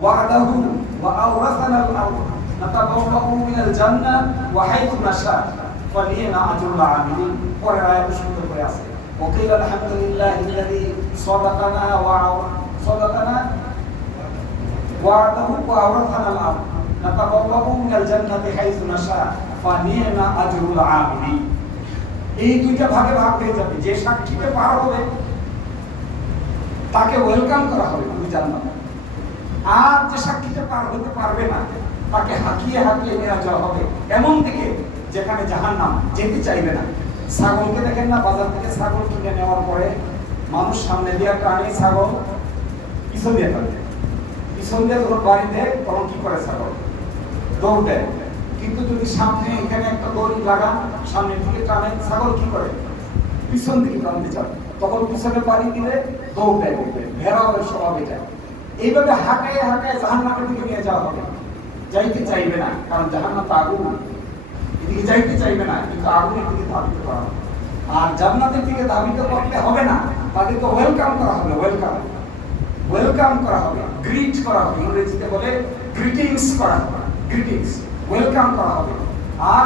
وعده وأورثنا الأرض نتبوأ من الجنة وحيث نشاء فنعم أجر العاملين পরের আয়াতে সুন্দর করে আছে وقيل الحمد لله الذي صدقنا وعده وأورثنا الأرض نتبوأ من الجنة حيث نشاء فنعم أجر العاملين এই দুইটা ভাগে ভাগ হয়ে যাবে। যে সাক্ষীতে পার হবে তাকে ওয়েলকাম করা হবে জান্নাত, আর যে সাক্ষীতে পার হতে পারবে না তাকে হাঁকিয়ে হাঁকিয়ে নিয়ে যাওয়া হবে এমন দিকে যেখানে জাহান্নাম, যেতে চাইবে না। ছাগলকে দেখেন না, বাজার থেকে ছাগল কিনে নেওয়ার পরে মানুষ সামনে দিয়ে টানে, ছাগল পিছন দিয়ে টানে, পিছন দিয়ে যখন বাড়িতে তখন কি করে ছাগল দৌড় দেয়। কিন্তু যদি সামনে এখানে একটা দড়ি লাগান, সামনের দিকে টানে, ছাগল কি করে পিছন দিকে টানতে চায়, তখন পিছনে বাড়ি দিলে দৌড় দেয়। ভেড়াওয়ের স্বভাব এটা। এইভাবে হাঁকায় হাঁকায় জাহান্নামের দিকে নিয়ে যাওয়া হবে। যাইতে চাইবে না, কারণ জাহান্নাম তো আগুন, এদিকে যাইতে চাইবে না, কিন্তু আগুনের দিকে ধাবিত করা হবে। আর জান্নাতের দিকে ধাবিত করতে হবে না, তাদেরকে ওয়েলকাম করা হবে। ওয়েলকাম করা হবে, গ্রিট করা হবে, ইংরেজিতে বলে গ্রিটিংস করা হবে, গ্রিটিংস, ওয়েলকাম করা হবে। আর